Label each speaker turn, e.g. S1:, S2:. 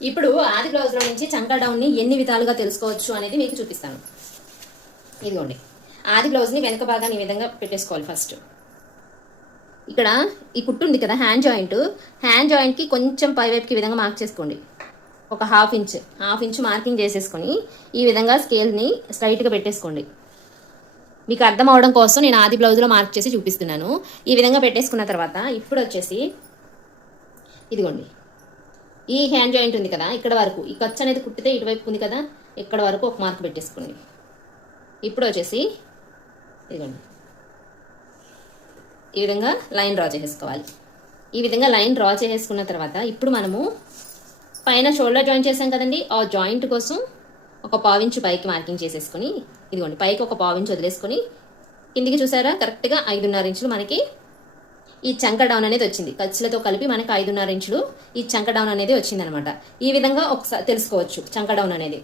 S1: ఇప్పుడు ఆది బ్లౌజ్లో నుంచి చంకా డౌన్ని ఎన్ని విధాలుగా తెలుసుకోవచ్చు అనేది మీకు చూపిస్తాను. ఇదిగోండి. ఆది బ్లౌజ్ని వెనక భాగాన్ని ఈ విధంగా పెట్టేసుకోవాలి ఫస్ట్. ఇక్కడ ఈ కుట్టు ఉంది కదా హ్యాండ్ జాయింట్. హ్యాండ్ జాయింట్కి కొంచెం పైవైపుకి విధంగా మార్క్ చేసుకోండి. ఒక half inch half inch marking చేసేసుకొని ఈ విధంగా స్కేల్ని స్ట్రైట్గా పెట్టేసుకోండి. మీకు అర్థం అవడం కోసం నేను ఆది బ్లౌజ్లో మార్క్ చేసి చూపిస్తున్నాను. ఈ విధంగా పెట్టేసుకున్న తర్వాత ఇప్పుడు వచ్చేసి ఇదిగోండి. ఈ హ్యాండ్ జాయింట్ ఉంది కదా ఇక్కడ వరకు. ఈ ఖర్చు అనేది కుట్టితే ఇటువైపు ఉంది కదా ఇక్కడ వరకు ఒక మార్క్ పెట్టేసుకోండి. ఇప్పుడు వచ్చేసి ఇదిగోండి. ఈ విధంగా లైన్ డ్రా చేసేసుకోవాలి. ఈ విధంగా లైన్ డ్రా చేసేసుకున్న తర్వాత ఇప్పుడు మనము పైన షోల్డర్ జాయిన్ చేసాం కదండి ఆ జాయింట్ కోసం ఒక పావించు పైకి మార్కింగ్ చేసేసుకొని ఇదిగోండి పైకి ఒక పావించు వదిలేసుకొని కిందికి చూసారా? కరెక్ట్గా ఐదున్నర ఇంచులు మనకి ఈ చంక డౌన్ అనేది వచ్చింది. ఖర్చులతో కలిపి మనకి ఐదున్నర ఇంచులు ఈ చంక డౌన్ అనేది వచ్చిందనమాట. ఈ విధంగా ఒకసారి తెలుసుకోవచ్చు చంక డౌన్ అనేది.